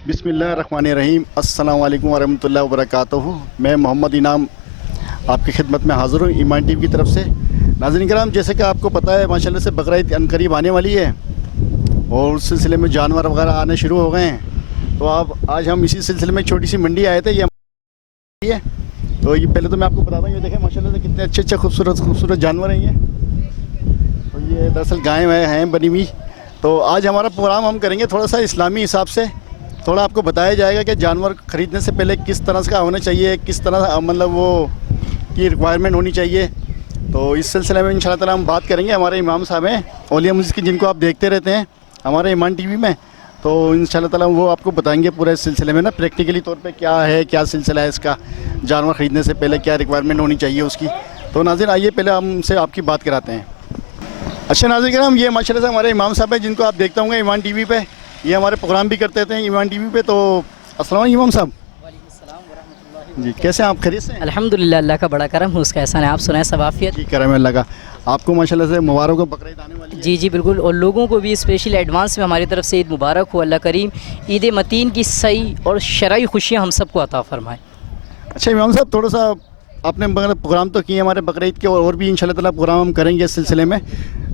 बिस्मिल्लाहिर्रहमानिर्रहीम। अस्सलाम वालेकुम वरहमतुल्लाहि वबरकातुहू। मैं मोहम्मद इनाम आपकी खिदमत में हाज़िर हूँ ईमान टीवी की तरफ से। नाज़रीन किराम, जैसे कि आपको पता है माशाल्लाह से बकरा ईद अनकरीब आने वाली है और उस सिलसिले में जानवर वगैरह आने शुरू हो गए हैं। तो आप आज हम इसी सिलसिले में एक छोटी सी मंडी आए थे। ये तो ये पहले तो मैं आपको बताता हूँ, ये देखें माशाल्लाह से कितने अच्छे खूबसूरत जानवर हैं ये। तो ये दरअसल गाय हैं बनी हुई। तो आज हमारा प्रोग्राम हम करेंगे थोड़ा सा इस्लामी हिसाब से। थोड़ा आपको बताया जाएगा कि जानवर ख़रीदने से पहले किस तरह का होना चाहिए, किस तरह मतलब वो की रिक्वायरमेंट होनी चाहिए। तो इस सिलसिले में इंशाल्लाह ताला हम बात करेंगे। हमारे इमाम साहब हैं औलिया मस्जिद की, जिनको आप देखते रहते हैं हमारे ईमान टीवी में। तो इंशाल्लाह ताला वो आपको बताएंगे पूरे सिलसिले में ना प्रैक्टिकली तौर पे क्या है, क्या सिलसिला है इसका, जानवर ख़रीदने से पहले क्या रिक्वायरमेंट होनी चाहिए उसकी। तो नाज़रीन आइए पहले हमसे आपकी बात कराते हैं। अच्छा नाज़रीन, हम ये माशाल्लाह से हमारे इमाम साहब हैं जिनको आप देखते होंगे ईमान टीवी पे। ये हमारे प्रोग्राम भी करते थे ईमान टीवी पे। तो अस्सलाम वालेकुम इमाम साहब। जी, कैसे हैं आप? खैरियत से? अल्हम्दुलिल्लाह, अल्लाह का बड़ा करम है, उसका एहसान है। आप सुनाएं, सब आफियत? जी करम है अल्लाह का। आपको माशाल्लाह से मुबारक हो, बकरा ईद आने वाली है। जी बिल्कुल, और लोगों को भी स्पेशली एडवांस में हमारी तरफ से ईद मुबारक हो। अल्लाह करीम ईद मतीन की सही और शरई खुशियाँ हम सबको अता फ़रमाए। अच्छा इमाम साहब, थोड़ा सा आपने प्रोग्राम तो किए हमारे बकरा ईद के, और भी इंशाल्लाह ताला प्रोग्राम हम करेंगे इस सिलसिले में।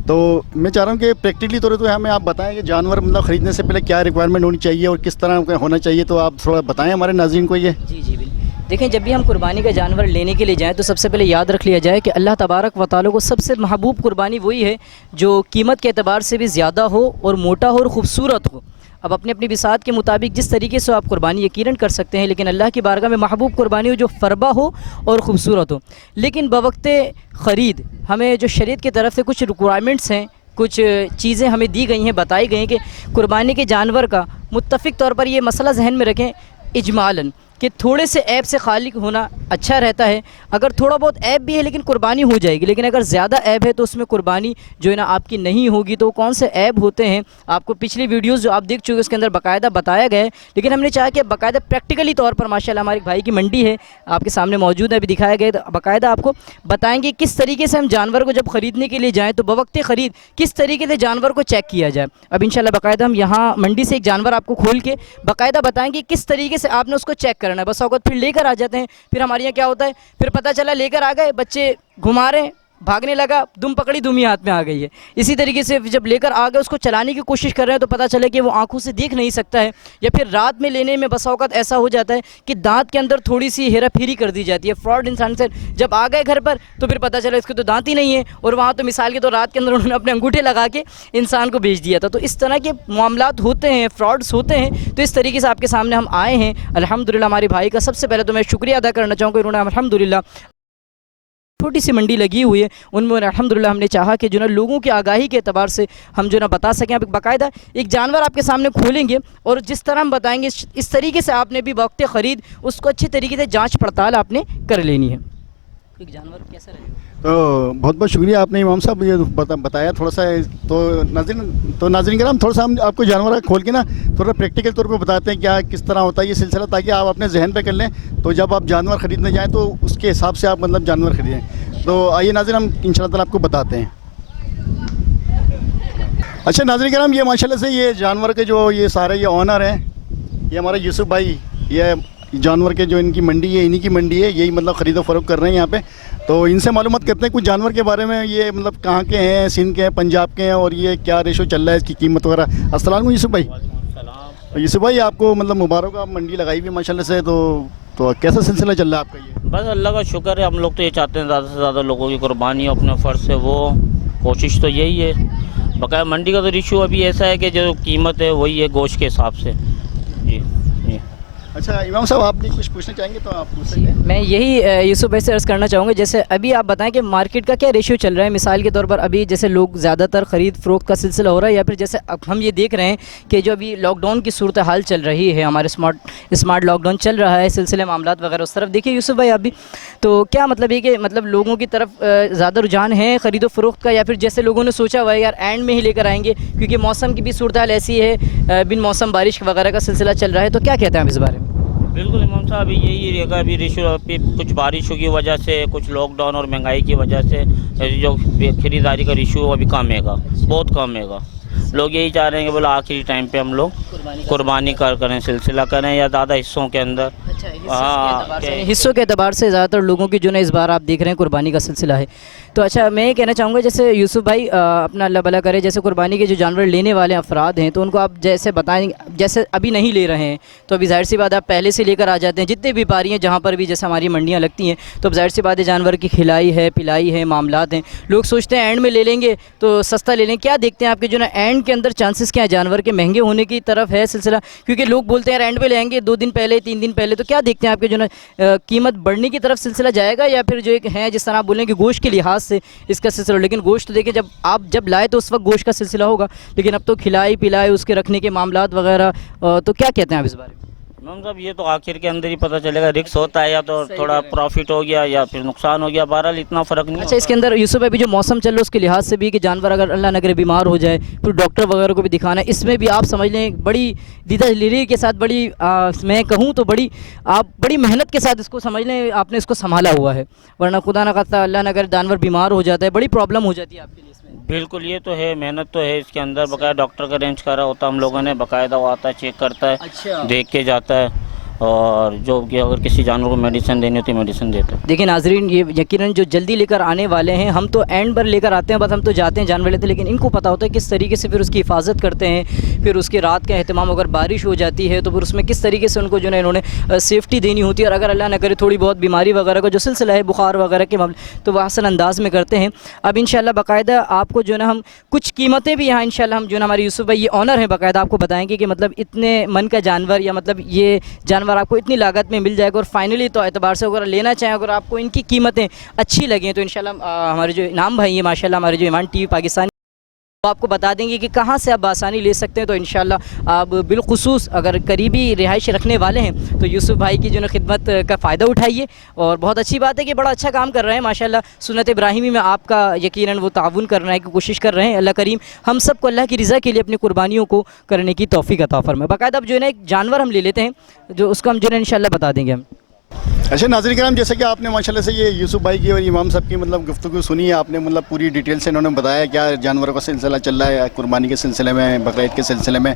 तो मैं चाह रहा हूँ कि प्रैक्टिकली तौर पर हमें आप बताएं कि जानवर मतलब ख़रीदने से पहले क्या रिक्वायरमेंट होनी चाहिए और किस तरह होना चाहिए। तो आप थोड़ा बताएं हमारे नाज़रीन को ये। जी बिल्कुल। देखें, जब भी हम कुर्बानी का जानवर लेने के लिए जाएँ तो सबसे पहले याद रख लिया जाए कि अल्लाह तबारक व तआला को सबसे महबूब कुर्बानी वही है जो कीमत के एतबार से भी ज़्यादा हो और मोटा हो और ख़ूबसूरत हो। अब अपनी अपनी बिसात के मुताबिक जिस तरीके से आप कुर्बानी यकीनन कर सकते हैं, लेकिन अल्लाह की बारगाह में महबूब कुर्बानी हो जो फ़रबा हो और ख़ूबसूरत हो। लेकिन बवक्ते ख़रीद हमें जो शरीयत की तरफ से कुछ रिक्वायरमेंट्स हैं, कुछ चीज़ें हमें दी गई हैं, बताई गई हैं कि कुर्बानी के जानवर का मुत्तफ़िक तौर पर ये मसला जहन में रखें इजमालन कि थोड़े से ऐब से खाली होना अच्छा रहता है। अगर थोड़ा बहुत ऐब भी है लेकिन कुर्बानी हो जाएगी, लेकिन अगर ज़्यादा ऐब है तो उसमें कुर्बानी जो है ना आपकी नहीं होगी। तो कौन से ऐब होते हैं, आपको पिछली वीडियोस जो आप देख चुके हैं उसके अंदर बाकायदा बताया गया है। लेकिन हमने चाहा कि बाकायदा प्रैक्टिकली तौर पर माशाल्लाह हमारे भाई की मंडी है आपके सामने मौजूद है, अभी दिखाया गया, तो बाकायदा आपको बताएँगे किस तरीके से हम जानवर को जब ख़रीदने के लिए जाएँ तो बवक्ते ख़रीद किस तरीके से जानवर को चेक किया जाए। अब इंशाल्लाह बाकायदा हम यहाँ मंडी से एक जानवर आपको खोल के बाकायदा बताएँगे किस तरीके से आपने उसको चेक करना है। बस औकत फिर लेकर आ जाते हैं, फिर हमारे यहाँ क्या होता है, फिर पता चला लेकर आ गए, बच्चे घुमा रहे हैं, भागने लगा, दुम पकड़ी दुम ही हाथ में आ गई है। इसी तरीके से जब लेकर आ गए उसको चलाने की कोशिश कर रहे हैं तो पता चले कि वो आंखों से देख नहीं सकता है, या फिर रात में लेने में बसा औकत ऐसा हो जाता है कि दांत के अंदर थोड़ी सी हेरा फेरी कर दी जाती है। फ्रॉड इंसान से जब आ गए घर पर तो फिर पता चला इसके तो दांत ही नहीं है, और वहाँ तो मिसाल के तो रात के अंदर उन्होंने अपने अंगूठे लगा के इंसान को बेच दिया था। तो इस तरह के मामलात होते हैं, फ्रॉड्स होते हैं। तो इस तरीके से आपके सामने हम आए हैं। अल्हम्दुलिल्लाह हमारे भाई का सबसे पहले तो मैं शुक्रिया अदा करना चाहूँगा, इन्होंने अल्हम्दुलिल्लाह छोटी सी मंडी लगी हुई है उनमें अल्हम्दुलिल्लाह हमने चाहा कि जो ना लोगों की आगाही के एतबार से हम जो ना बता सकें। आप बाकायदा एक जानवर आपके सामने खोलेंगे और जिस तरह हम बताएंगे इस तरीके से आपने भी वक्त ख़रीद उसको अच्छी तरीके से जांच पड़ताल आपने कर लेनी है। एक जानवर कैसा रहेगा? तो बहुत बहुत शुक्रिया आपने इमाम साहब ये बताया थोड़ा सा। तो नाज़रीन कराम, थोड़ा सा हम आपको जानवर खोल के ना थोड़ा प्रैक्टिकल तौर पे बताते हैं क्या किस तरह होता है ये सिलसिला, ताकि आप अपने जहन पे कर लें। तो जब आप जानवर ख़रीदने जाएं तो उसके हिसाब से आप मतलब जानवर ख़रीदें। तो आइए नाज़रीन, हम इंशाल्लाह ताला आपको बताते हैं। अच्छा नाज़रीन कराम, ये माशाल्लाह से ये जानवर के जो ये सारे ये ऑनर हैं, ये हमारे यूसुफ भाई, ये जानवर के जो इनकी मंडी है, इन्हीं की मंडी है, यही मतलब ख़रीदो फ़रोख्त कर रहे हैं यहाँ पे। तो इनसे मालूमात करते हैं कुछ जानवर के बारे में, ये मतलब कहाँ के हैं, सिंध के हैं, पंजाब के हैं, और ये क्या रेशो चल रहा है, इसकी कीमत वगैरह। अस्सलाम वालेकुम यूसुफ भाई। यूसुफ भाई आपको मतलब मुबारक, आप मंडी लगाई हुई माशाल्लाह से। तो कैसा सिलसिला चल रहा है आपका ये? बस अल्लाह का शुक्र है। हम लोग तो ये चाहते हैं ज़्यादा से ज़्यादा लोगों की कुर्बानी अपने फ़र्ज़ से, वो कोशिश तो यही है। बकाया मंडी का तो इशू अभी ऐसा है कि जो कीमत है वही है गोश्त के हिसाब से। जी। अच्छा इमाम साहब, आप भी कुछ पूछना चाहेंगे तो आप पूछ सकते हैं। मैं यही यूसुफ भाई से अर्ज़ करना चाहूँगा, जैसे अभी आप बताएं कि मार्केट का क्या रेशियो चल रहा है। मिसाल के तौर पर अभी जैसे लोग ज़्यादातर ख़रीद फ़रोख्त का सिलसिला हो रहा है, या फिर जैसे अब हम ये देख रहे हैं कि जो अभी लॉकडाउन की सूरत हाल चल रही है, हमारे स्मार्ट लॉकडाउन चल रहा है, सिलसिले मामलात वगैरह उस तरफ देखिए यूसुफ भाई अभी। तो क्या मतलब ये कि मतलब लोगों की तरफ ज़्यादा रुझान है ख़रीदो फ़रोख्त का, या फिर जैसे लोगों ने सोचा हुआ है यार एंड में ही लेकर आएंगे क्योंकि मौसम की भी सूरत हाल ऐसी है, बिन मौसम बारिश वगैरह का सिलसिला चल रहा है। तो क्या कहते हैं आप इस बारे में? बिल्कुल इमाम साहब, यही रहेगा। अभी अभी कुछ बारिशों की वजह से, कुछ लॉकडाउन और महंगाई की वजह से जो खरीदारी का इशू अभी कम हैगा, बहुत कम हैगा। लोग यही चाह रहे हैं कि बोला आखिरी टाइम पे हम लोग कुर्बानी करें, सिलसिला करें या ज़्यादा हिस्सों के अंदर। हाँ, हिस्सों के अतबार से ज़्यादातर लोगों की जो ना इस बार आप देख रहे हैं कुर्बानी का सिलसिला है। तो अच्छा, मैं ये कहना चाहूँगा जैसे यूसुफ भाई अपना अल्लाह भला करे, जैसे कुर्बानी के जो जानवर लेने वाले अफराद हैं तो उनको आप जैसे बताएं, जैसे अभी नहीं ले रहे हैं तो अभी ज़ाहिर सी बात है आप पहले से लेकर आ जाते हैं, जितने भी व्यापारी हैं जहाँ पर भी जैसे हमारी मंडियाँ लगती हैं तो अब ज़ाहिर सी बात है जानवर की खिलाई है, पिलाई है, मामलात हैं, लोग सोचते हैं एंड में ले लेंगे तो सस्ता ले लें। क्या देखते हैं आपके जो ना एंड के अंदर चांसेस क्या है जानवर के महंगे होने की तरफ है सिलसिला? क्योंकि लोग बोलते हैं एंड में लेंगे 2 दिन पहले 3 दिन पहले, तो क्या देखते हैं आपके जो ना कीमत बढ़ने की तरफ सिलसिला जाएगा या फिर जो एक है जिस तरह आप बोलें कि गोश्त के लिहाज से इसका सिलसिला? लेकिन गोश्त तो देखिए जब लाए तो उस वक्त गोश्त का सिलसिला होगा, लेकिन अब तो खिलाई पिलाई उसके रखने के मामलात वगैरह, तो क्या कहते हैं आप इस बारे में? मैम साहब ये तो आखिर के अंदर ही पता चलेगा, रिस्क होता है या तो थोड़ा प्रॉफिट हो गया या फिर नुकसान हो गया, बहरहाल इतना फ़र्क नहीं। अच्छा, इसके अंदर यूसुफ अभी जो मौसम चल रहा है उसके लिहाज से भी कि जानवर अगर अल्लाह न करे बीमार हो जाए फिर डॉक्टर वगैरह को भी दिखाना है, इसमें भी आप समझ लें बड़ी दिलचस्पी के साथ बड़ी मैं कहूँ तो बड़ी मेहनत के साथ इसको समझ लें आपने इसको संभाला हुआ है, वरना खुदा न खास्ता अल्लाह न करे जानवर बीमार हो जाता है, बड़ी प्रॉब्लम हो जाती है आपके लिए। बिल्कुल, ये तो है, मेहनत तो है इसके अंदर, बकायदा डॉक्टर का अरेंज करा होता है हम लोगों ने, बाकायदा वो आता है, चेक करता है, अच्छा, देख के जाता है, और जो कि अगर किसी जानवर को मेडिसिन देनी होती है मेडिसिन देता है। देखिए नाजरीन, ये यकीनन जो जल्दी लेकर आने वाले हैं, हम तो एंड पर लेकर आते हैं, बस हम तो जाते हैं जानवर लेते हैं, लेकिन इनको पता होता है किस तरीके से फिर उसकी हिफाजत करते हैं, फिर उसके रात का अहतमाम, अगर बारिश हो जाती है तो फिर उसमें किस तरीके से उनको जो है इन्होंने सेफ्टी देनी होती है, और अगर अल्लाह न करे थोड़ी बहुत बीमारी वगैरह का जो सिलसिला है, बुखार वगैरह के मामले, तो वह आसान अंदाज़ में करते हैं। अब इंशाल्लाह बाकायदा आपको जो है ना हम कुछ कीमतें भी यहाँ इंशाल्लाह हम जो है हमारे यूसुफ भाई ये ऑनर हैं, बाकायदा आपको बताएंगे कि मतलब इतने मन का जानवर या मतलब ये जानवर आपको इतनी लागत में मिल जाएगा, और फाइनली तो एतबार से अगर लेना चाहें, अगर आपको इनकी कीमतें अच्छी लगें तो इंशाल्लाह हमारे जो इनाम भाई हैं माशाल्लाह, हमारे जो ईमान टीवी पाकिस्तान, तो आपको बता देंगे कि कहाँ से आप आसानी ले सकते हैं। तो इंशाल्लाह आप बिलखुसूस अगर करीबी रिहाइश रखने वाले हैं तो यूसुफ भाई की जो है खिदमत का फ़ायदा उठाइए, और बहुत अच्छी बात है कि बड़ा अच्छा काम कर रहे हैं माशाल्लाह। सुन्नत इब्राहिमी में आपका यकीनन वो ताउन करने की कोशिश कर रहे हैं। अल्लाह करीम हम सबको अल्लाह की रज़ा के लिए अपनी कुर्बानियों को करने की तौफ़ीक अता फरमाए। बाकायदा अब जो है ना एक जानवर हम ले लेते हैं, जो उसको हम जो है इंशाल्लाह बता देंगे हम। अच्छा नाज़रीन कराम, जैसे कि आपने माशाल्लाह से ये यूसुफ भाई की और इमाम साहब की मतलब गुफ्तगू सुनी है आपने, मतलब पूरी डिटेल से इन्होंने बताया क्या जानवरों का सिलसिला चल रहा है कुर्बानी के सिलसिले में, बकरीद के सिलसिले में,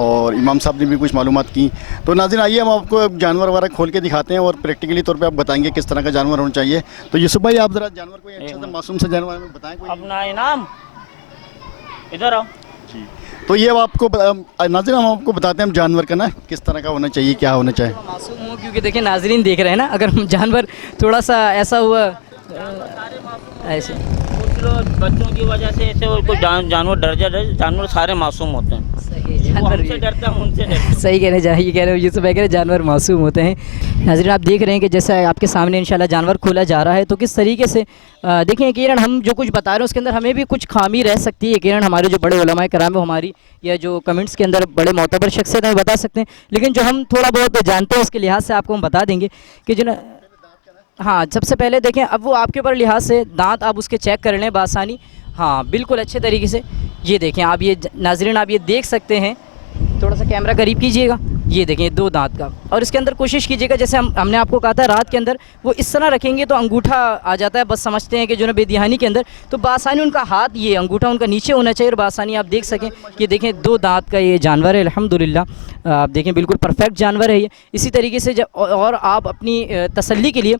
और इमाम साहब ने भी कुछ मालूमात की। तो नाज़रीन आइए हम आपको जानवर वगैरह खोल के दिखाते हैं और प्रैक्टिकली तौर पे आप बताएंगे किस तरह का जानवर होना चाहिए। तो यूसुफ भाई आप ज़रा जानवर को अच्छा सा मासूम सा जानवर हमें बताएँ कोई। अपना इनाम इधर आओ जी, तो ये अब आपको नाज़रीन हम आपको बताते हैं हम जानवर का ना किस तरह का होना चाहिए, क्या होना चाहिए। मासूम हो क्योंकि देखिए नाजरीन देख रहे हैं ना, अगर हम जानवर थोड़ा सा ऐसा हुआ ऐसे कुछ लोग बच्चों की वजह से ऐसे और कोई जानवर डर जाए, जानवर सारे मासूम होते हैं, सही वो जानवर हमसे डरता है उनसे डरता है। सही कहने चाहिए, कह रहे हो यूसुफ भाई, कह रहे जानवर मासूम होते हैं। नाज़रीन आप देख रहे हैं कि जैसा आपके सामने इंशाल्लाह जानवर खोला जा रहा है, तो किस तरीके से देखें यकीनन हम जो कुछ बता रहे हैं उसके अंदर हमें भी कुछ खामी रह सकती है। यकीनन हमारे जो बड़े उलमाए कराम है हमारी या जो कमेंट्स के अंदर बड़े मोतबर शख्सियत है बता सकते हैं, लेकिन जो हम थोड़ा बहुत जानते हैं उसके लिहाज से आपको हम बता देंगे कि जो ना, हाँ सबसे पहले देखें, अब वो आपके ऊपर लिहाज से दांत आप उसके चेक कर लें बासानी, हाँ बिल्कुल अच्छे तरीके से। ये देखें आप, ये नाज़रीन आप ये देख सकते हैं, थोड़ा सा कैमरा करीब कीजिएगा, ये देखें 2 दांत का, और इसके अंदर कोशिश कीजिएगा जैसे हमने आपको कहा था रात के अंदर वो इस तरह रखेंगे तो अंगूठा आ जाता है, बस समझते हैं कि जो ना बेदिहानी के अंदर, तो बासानी उनका हाथ ये अंगूठा उनका नीचे होना चाहिए, और बासानी आप देख सकें कि देखें 2 दांत का ये जानवर है अल्हम्दुलिल्लाह। आप देखें बिल्कुल परफेक्ट जानवर है ये। इसी तरीके से जब और आप अपनी तसल्ली के लिए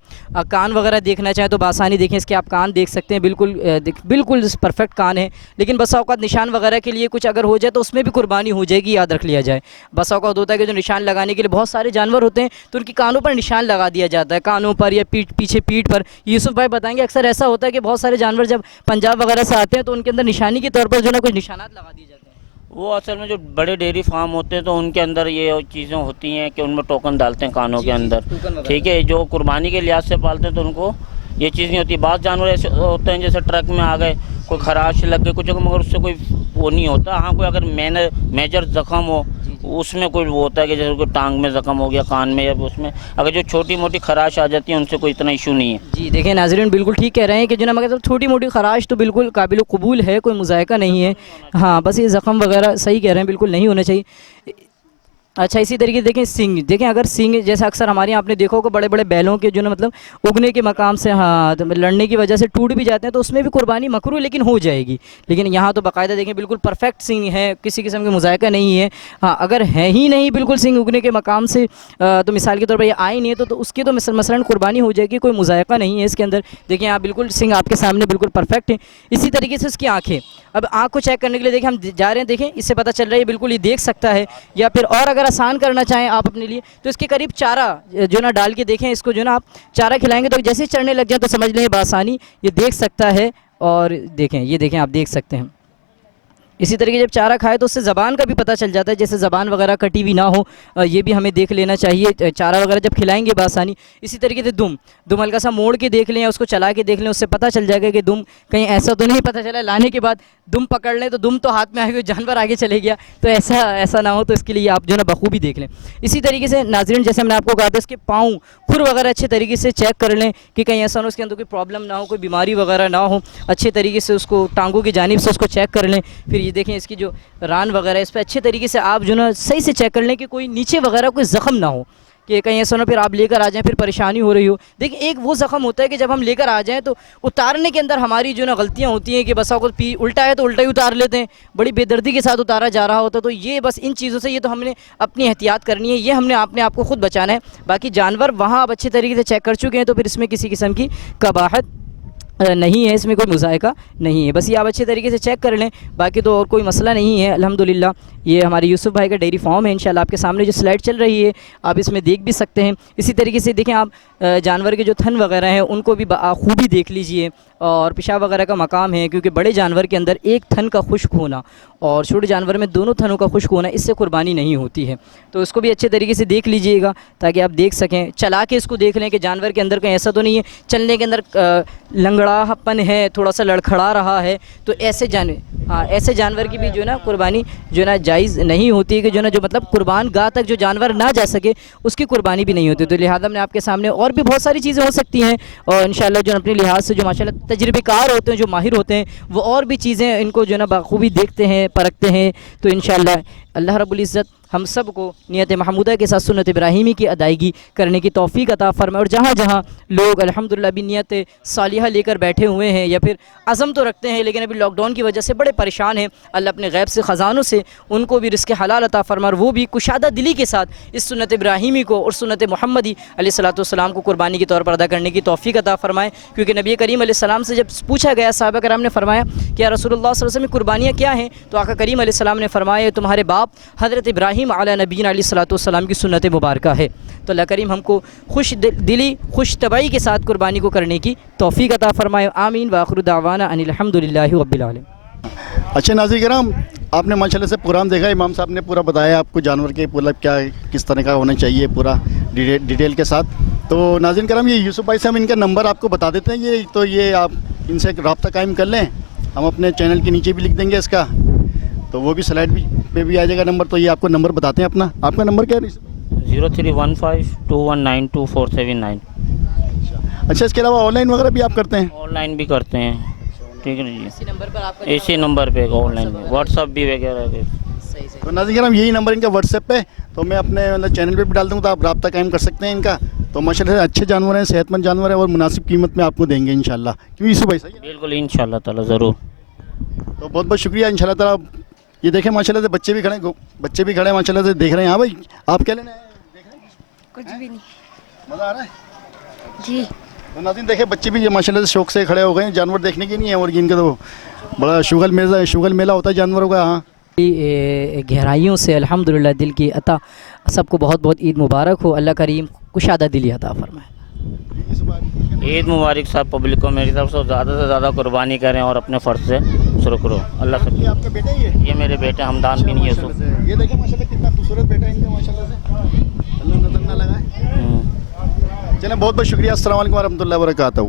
कान वगैरह देखना चाहें तो बासानी देखें, इसके आप कान देख सकते हैं, बिल्कुल परफेक्ट कान है। लेकिन बसा औक़ात निशान वगैरह के लिए कुछ अगर हो जाए तो उसमें भी कुर्बानी हो जाएगी, याद रख लिया जाए। बसा औक़ात होता है कि जो निशान लगाने के लिए बहुत सारे जानवर होते हैं तो उनकी कानों पर निशान लगा दिया जाता है, कानों पर या पीछे पीठ पर। यूसुफ भाई बताएंगे अक्सर ऐसा होता है कि बहुत सारे जानवर जब पंजाब वगैरह से आते हैं तो उनके अंदर निशानी के तौर पर जो ना कुछ निशानात लगा दिए जाते हैं। वो असल में जो बड़े डेयरी फार्म होते हैं तो उनके अंदर ये चीज़ें होती हैं कि उनमें टोकन डालते हैं कानों के अंदर, ठीक है। जो कुर्बानी के लिहाज से पालते हैं तो उनको ये चीज़ नहीं होती। बाज़ जानवर ऐसे होते हैं जैसे ट्रक में आ गए, कोई खराश लग गई कुछ, मगर उससे कोई वो नहीं होता। हाँ कोई अगर मेजर ज़ख़म हो उसमें कोई वो होता है कि जैसे कोई टांग में ज़ख़म हो गया, कान में, या उसमें अगर जो छोटी मोटी खराश आ जाती है उनसे कोई इतना इशू नहीं है। जी देखें नाज़रीन बिल्कुल ठीक कह रहे हैं कि जो ना मगर छोटी मोटी खराश तो बिल्कुल काबिल कबूल है, कोई मुज़ायका नहीं है। हाँ बस ये ज़ख़म वगैरह सही कह रहे हैं, बिल्कुल नहीं होना चाहिए। अच्छा, इसी तरीके से देखें सींग, देखें अगर सींग जैसे अक्सर हमारे यहाँ आपने देखा होगा बड़े बड़े बैलों के जो ना मतलब उगने के मकाम से हाँ तो लड़ने की वजह से टूट भी जाते हैं, तो उसमें भी कुर्बानी मकरूह लेकिन हो जाएगी। लेकिन यहाँ तो बाकायदा देखें बिल्कुल परफेक्ट सींग है, किसी किस्म की मुज़ायका नहीं है। हाँ, अगर है ही नहीं बिल्कुल सींग उगने के मकाम से तो मिसाल के तौर पर ये आए नहीं है तो उसकी तो मसलन कुर्बानी हो जाएगी, कोई मुज़ायका नहीं है इसके अंदर। देखिए आप बिल्कुल सींग आपके सामने बिल्कुल परफेक्ट है। इसी तरीके से उसकी आँखें, अब आँख को चेक करने के लिए देखिए हम जा रहे हैं, देखें इससे पता चल रहा है बिल्कुल ये देख सकता है। या फिर और अगर आसान करना चाहें आप अपने लिए तो इसके करीब चारा जो ना डाल के देखें, इसको जो ना आप चारा खिलाएंगे तो जैसे ही चढ़ने लग जाए तो समझ लें बासानी ये देख सकता है। और देखें, ये देखें आप देख सकते हैं। इसी तरीके जब चारा खाए तो उससे ज़बान का भी पता चल जाता है, जैसे ज़बान वगैरह कटी हुई ना हो, ये भी हमें देख लेना चाहिए चारा वगैरह जब खिलाएंगे बासानी। इसी तरीके से दुम हल्का सा मोड़ के देख लें या उसको चला के देख लें, उससे पता चल जाएगा कि दुम कहीं ऐसा तो नहीं पता चला लाने के बाद दुम पकड़ लें तो दुम तो हाथ में आएगी, जानवर आगे चले गया, तो ऐसा ना हो, तो इसके लिए आप जो ना बखूबी देख लें। इसी तरीके से नाज़रीन जैसे मैंने आपको कहा था इसके पाँव खुर वगैरह अच्छे तरीके से चेक कर लें कि कहीं ऐसा ना उसके अंदर कोई प्रॉब्लम ना हो, कोई बीमारी वगैरह ना हो, अच्छे तरीके से उसको टांगों की जानिब से उसको चेक कर लें। फिर ये देखें इसकी जो रान वगैरह इस पर अच्छे तरीके से आप जो ना सही से चेक कर लें कि कोई नीचे वगैरह कोई ज़ख़म ना हो, कि कहीं ऐसा ना फिर आप लेकर आ जाएं फिर परेशानी हो रही हो। देखिए एक वो ज़ख़म होता है कि जब हम लेकर आ जाएं तो उतारने के अंदर हमारी जो ना गलतियां होती हैं कि बस अगर पी उल्टा है तो उल्टा ही उतार लेते हैं, बड़ी बेदर्दी के साथ उतारा जा रहा होता है। तो ये बस इन चीज़ों से ये तो हमने अपनी एहतियात करनी है, ये हमने अपने आप को ख़ुद बचाना है। बाकी जानवर वहाँ आप अच्छे तरीके से चेक कर चुके हैं तो फिर इसमें किसी किस्म की कबाहत नहीं है, इसमें कोई मुज़ायका नहीं है, बस ये आप अच्छे तरीके से चेक कर लें, बाकी तो और कोई मसला नहीं है अल्हम्दुलिल्लाह। ये हमारे यूसुफ भाई का डेयरी फार्म है, इंशाल्लाह आपके सामने जो स्लाइड चल रही है आप इसमें देख भी सकते हैं। इसी तरीके से देखें आप जानवर के जो थन वगैरह हैं उनको भी खूबी देख लीजिए, और पेशाब वगैरह का मकाम है, क्योंकि बड़े जानवर के अंदर एक थन का खुश्क होना और छोटे जानवर में दोनों थनों का खुश्क होना, इससे कुर्बानी नहीं होती है। तो इसको भी अच्छे तरीके से देख लीजिएगा ताकि आप देख सकें, चला के इसको देख लें कि जानवर के अंदर कहीं ऐसा तो नहीं है चलने के अंदर लंगड़ापन है, थोड़ा सा लड़खड़ा रहा है, तो ऐसे ऐसे जानवर की भी जो ना कुर्बानी जो ना जायज़ नहीं होती है, कि जो ना जो मतलब कुर्बान गाह तक जो जानवर ना जा सके उसकी कुर्बानी भी नहीं होती। तो लिहाजा हमने आपके सामने और भी बहुत सारी चीज़ें हो सकती हैं, और इंशाल्लाह जो अपने लिहाज से जो माशाल्लाह तजर्बेकार होते हैं, जो माहिर होते हैं, वो और भी चीज़ें इनको जो ना बखूबी देखते हैं, परखते हैं। तो इंशाल्लाह अल्लाह रब्बुल इज़्ज़त हम सब को नियत महमूदा के साथ सुन्नत इब्राहीमी की अदायगी करने की तौफ़ीक अता फ़रमाए। और जहाँ जहाँ लोग अल्हम्दुलिल्लाह भी नियत सालिहा लेकर बैठे हुए हैं या फिर अज़म तो रखते हैं लेकिन अभी लॉकडाउन की वजह से बड़े परेशान हैं, अल्लाह अपने गैब से ख़जानों से उनको भी रिज़्क़ हलाल अता फ़रमाए, और वो भी कुशादा दिली के साथ इस सुन्नत इब्राहीमी को और सुन्नत मुहम्मदी अलैहिस्सलातु वस्सलाम को कुर्बानी के तौर पर अदा करने की तौफ़ीक अता फ़रमाए। क्योंकि नबी करीम अलैहिस्सलाम से जब पूछा गया, सहाबा कराम ने फरमाया कि या रसूलुल्लाह सल्लल्लाहु अलैहि वसल्लम कुर्बानियाँ क्या हैं, तो आका करीम अलैहिस्सलाम ने फरमाया तुम्हारे बाप हज़रत इब्राहीम अला नबीना अलैहिस्सलाम की सुन्नत मुबारक है। तो अल्लाह करीम हमको खुश दिली खुश तबाई के साथ कुर्बानी को करने की तौफ़ीक अता फ़रमाए। आमीन व आखिरु दावाना अनिल हम्दुलिल्लाहि रब्बिल आलमीन। अच्छे नाज़रीन कराम, आपने माशाल्लाह से प्रोग्राम देखा, इमाम साहब ने पूरा बताया आपको जानवर के पूरा क्या किस तरह का होना चाहिए पूरा डिटेल के साथ। तो नाज़रीन कराम, ये यूसुफ भाई से हम इनका नंबर आपको बता देते हैं, ये तो ये आप इनसे रब्ता कायम कर लें, हम अपने चैनल के नीचे भी लिख देंगे इसका, तो वो भी स्लाइड पे भी आ जाएगा नंबर। तो ये आपको नंबर बताते हैं अपना, आपका नंबर क्या है? 031521924779। अच्छा, इसके अलावा ऑनलाइन वगैरह भी आप करते हैं? ऑनलाइन भी करते हैं, ठीक है जी, इसी नंबर पर आपका इसी नंबर पे ऑनलाइन व्हाट्सअप भी वगैरह पे। तो नाज़रीन कराम, यही नंबर इनका व्हाट्सएप पे, तो मैं अपने मतलब चैनल पे भी डाल दूँगा, तो आप रब्ता कायम कर सकते हैं इनका। तो माशाल्लाह अच्छे जानवर हैं, सेहतमंद जानवर हैं और मुनासिब कीमत में आपको देंगे इंशाल्लाह। क्यों यूसुफ भाई? सही है, बिल्कुल इंशाल्लाह ताला ज़रूर। तो बहुत बहुत शुक्रिया इंशाल्लाह ताला। ये देखें माशाल्लाह से बच्चे भी खड़े हैं माशाल्लाह से देख रहे हैं। हाँ भाई, आप क्या लेना है? कुछ भी नहीं। मज़ा आ रहा है जी। तो नाज़रीन देखें, बच्चे भी माशाल्लाह से शौक से खड़े हो गए हैं, जानवर देखने के नहीं है, और इनका तो बड़ा शुगल मेला होता है जानवरों का। हाँ, गहराइयों से अल्हम्दुलिल्लाह दिल की अता सबको बहुत बहुत ईद मुबारक हो, अल्लाह करीम कुशादा दिली अता फरमाए। ईद मुबारक सब पब्लिक को मेरी तरफ से ज़्यादा से ज़्यादा कुर्बानी करें और अपने फ़र्ज से शुरू करो अल्लाह से। ये आपका बेटा ही है? ये मेरे बेटे हमदान बिन यूसुफ। ये देखें माशाल्लाह कितना खूबसूरत बेटा है इनका माशाल्लाह से, अल्लाह नज़र ना लगाए। चलें, बहुत बहुत शुक्रिया। अस्सलाम वालेकुम व रहमतुल्लाहि व बरकातहू।